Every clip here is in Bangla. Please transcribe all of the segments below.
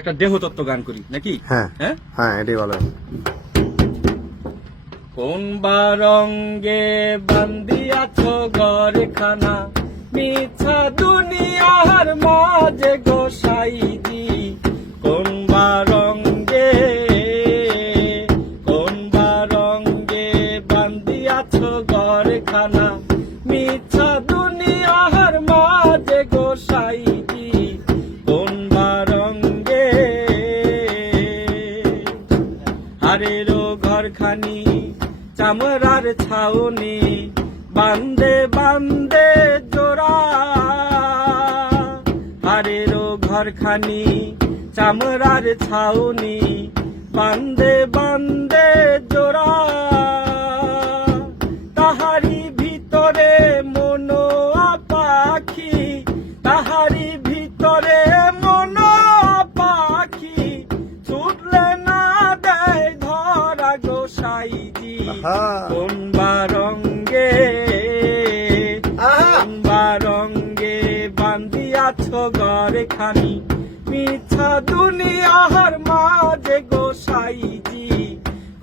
একটা দেহতত্ত্ব গান করি নাকি? হ্যাঁ। হ্যাঁ? হ্যাঁ এটাই ভালো কোন বারঙ্গে বান্দিয়াছ ঘরখানা? মিছা দুনিয়ার মাঝে গোসাইজি কোন বারঙ্গে কোন বারঙ্গে বান্দিয়াছ ঘরখানা? মিছা চামড়ার ছাউনি, বান্দে বান্দে জোড়া। হারেরও ঘরখানি, চামড়ার ছাউনি, বান্দে বান্দে জোড়া। তাহারি ভিতরে মনো কোন বারঙ্গে কোন বারঙ্গে বান্দিয়াছ ঘরে খানি মিছা দুনিয়ার মাঝে গোসাইজি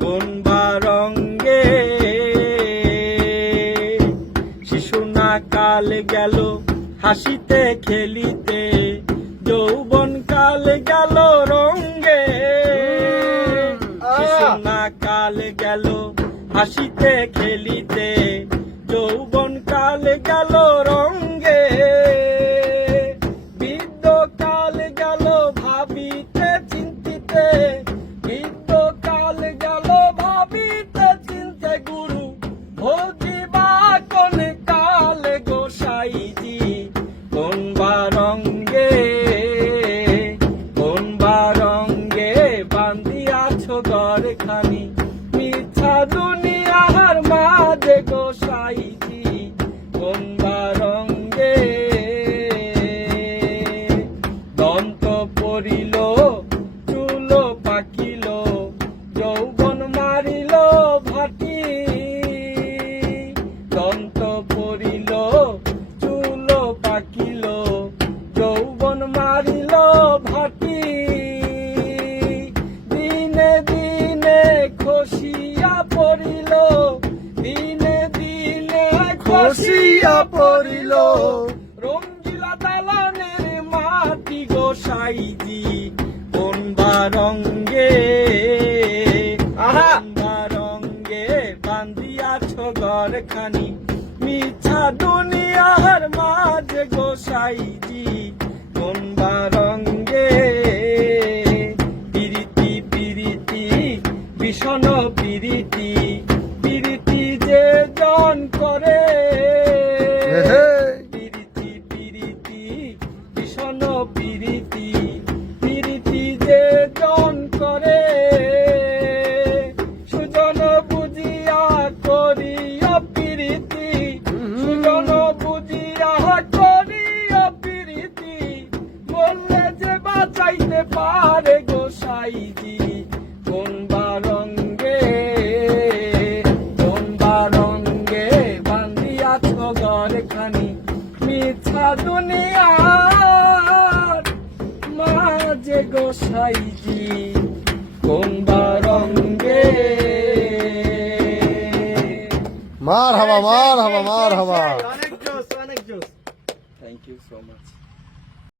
কোন বারঙ্গে শিশু না কাল গেল হাসিতে খেলিতে যৌবন কাল গেল হাসিতে খেলিতে যৌবন কাল গেল রঙ্গে মাঝে গোসাইজি কোন বারঙ্গে দন্ত পড়িল, চুল পাকিল, যৌবন মারিল, ভাটি। দন্ত পড়িল, চুল পাকিল, যৌবন মারিল, ভাটি। খসিয়া পড়িল। রঙ্গিলা দালানের মাটি গোসাইজি কোন বারঙ্গে কোন বারঙ্গে বান্দিয়াছ ঘরখানি। মিছা দুনিয়ার মাঝে গোসাইজি কোন বারঙ্গে পিরিতি পিরিতি ভীষণ পিরিতি। পিরিতি যে জন করে পারে গোসাইজি কোন বারঙ্গে কোন বারঙ্গে বান্দিয়াছ ঘরে খানি মিথ্যা দুনিয়ার মাঝে গোসাইজি কোন বারঙ্গে মার হাবা মার হাবা মার হাবা